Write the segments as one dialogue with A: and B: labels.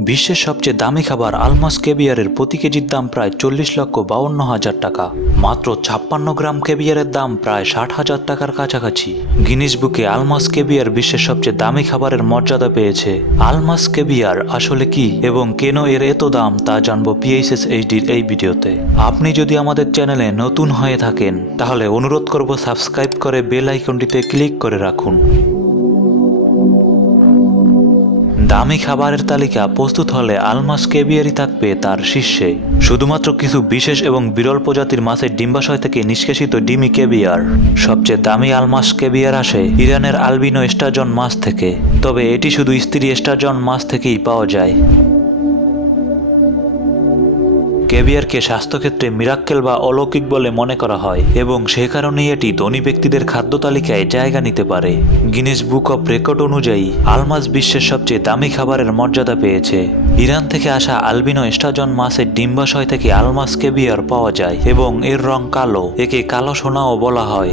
A: বিশ্বের সবচেয়ে দামি খাবার আলমাস কেবিয়ারের প্রতি কেজির দাম প্রায় চল্লিশ লক্ষ বাউন্ন হাজার টাকা। মাত্র ছাপ্পান্ন গ্রাম কেবিয়ারের দাম প্রায় ষাট হাজার টাকার কাছাকাছি। গিনিস বুকে আলমাস কেবিয়ার বিশ্বের সবচেয়ে দামি খাবারের মর্যাদা পেয়েছে। আলমাস কেবিয়ার আসলে কি এবং কেন এর এত দাম তা জানব পিএইচএস এইচডির এই ভিডিওতে। আপনি যদি আমাদের চ্যানেলে নতুন হয়ে থাকেন, তাহলে অনুরোধ করব সাবস্ক্রাইব করে বেল আইকনটিতে ক্লিক করে রাখুন। দামি খাবারের তালিকা প্রস্তুত হলে আলমাস কেবিয়ারি থাকবে তার শীর্ষে। শুধুমাত্র কিছু বিশেষ এবং বিরল প্রজাতির মাছের ডিম্বাশয় থেকে নিষ্কাশিত ডিমি কেবিয়ার সবচেয়ে দামি আলমাস কেবিয়ার আসে ইরানের আলবিনো স্টাজন মাছ থেকে। তবে এটি শুধু স্ত্রী স্টাজন মাছ থেকেই পাওয়া যায়। কেবিয়ারকে স্বাস্থ্যক্ষেত্রে মিরাক্কেল বা অলৌকিক বলে মনে করা হয় এবং সে কারণেই এটি ধনী ব্যক্তিদের খাদ্য তালিকায় জায়গা নিতে পারে। গিনেস বুক অফ রেকর্ড অনুযায়ী আলমাস বিশ্বের সবচেয়ে দামি খাবারের মর্যাদা পেয়েছে। ইরান থেকে আসা আলবিনো স্টাজন মাছের ডিম্বাশয় থেকে আলমাস কেবিয়ার পাওয়া যায় এবং এর রং কালো, একে কালো সোনাও বলা হয়।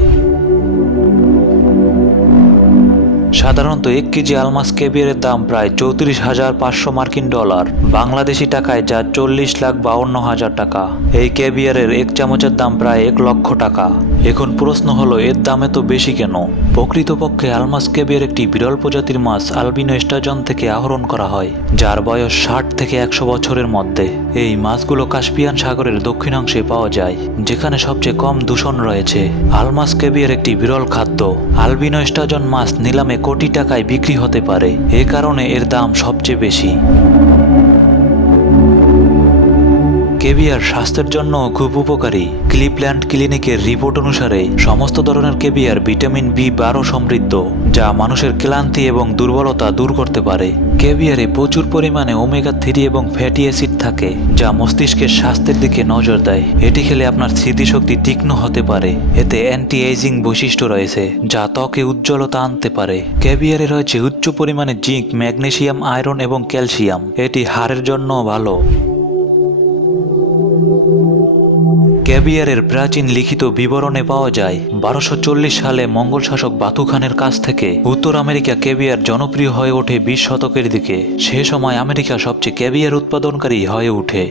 A: সাধারণত এক কেজি আলমাস ক্যাভিয়ারের দাম প্রায় চৌত্রিশ হাজার পাঁচশো মার্কিন ডলার। বাংলাদেশি টাকায় যা চল্লিশ লাখ বাউন্ন হাজার টাকা। এই ক্যাবিয়ারের এক চামচের দাম প্রায় এক লক্ষ টাকা। এখন প্রশ্ন হলো, এর দাম এত বেশি কেন? প্রকৃতপক্ষে আলমাস কেবিয়ার একটি বিরল প্রজাতির মাছ আলবিনো স্টাজন থেকে আহরণ করা হয়, যার বয়স ষাট থেকে একশো বছরের মধ্যে। এই মাছগুলো কাস্পিয়ান সাগরের দক্ষিণাংশে পাওয়া যায়, যেখানে সবচেয়ে কম দূষণ রয়েছে। আলমাস কেবিয়ার একটি বিরল খাদ্য, আলবিনো স্টাজন মাছ নিলামে কোটি টাকায় বিক্রি হতে পারে, এ কারণে এর দাম সবচেয়ে বেশি। কেবিয়ার স্বাস্থ্যের জন্য খুব উপকারী। ক্লিপল্যান্ড ক্লিনিকের রিপোর্ট অনুসারে, সমস্ত ধরনের কেবিয়ার ভিটামিন বি বারো সমৃদ্ধ, যা মানুষের ক্লান্তি এবং দুর্বলতা দূর করতে পারে। কেবিয়ারে প্রচুর পরিমাণে ওমেগা থ্রি এবং ফ্যাটি অ্যাসিড থাকে, যা মস্তিষ্কের স্বাস্থ্যের দিকে নজর দেয়। এটি খেলে আপনার স্মৃতিশক্তি তীক্ষ্ণ হতে পারে। এতে অ্যান্টি এজিং বৈশিষ্ট্য রয়েছে, যা ত্বকে উজ্জ্বলতা আনতে পারে। ক্যাভিয়ারে রয়েছে উচ্চ পরিমাণে জিঙ্ক, ম্যাগনেসিয়াম, আয়রন এবং ক্যালসিয়াম। এটি হাড়ের জন্য ভালো। ক্যাভিয়ারের প্রাচীন লিখিত বিবরণে পাওয়া যায়, বারোশো সালে মঙ্গল শাসক বাতু খানের কাছ থেকে উত্তর আমেরিকা ক্যাবিয়ার জনপ্রিয় হয়ে ওঠে বিশ শতকের দিকে। সে সময় আমেরিকা সবচেয়ে ক্যাবিয়ার উৎপাদনকারী হয়ে ওঠে।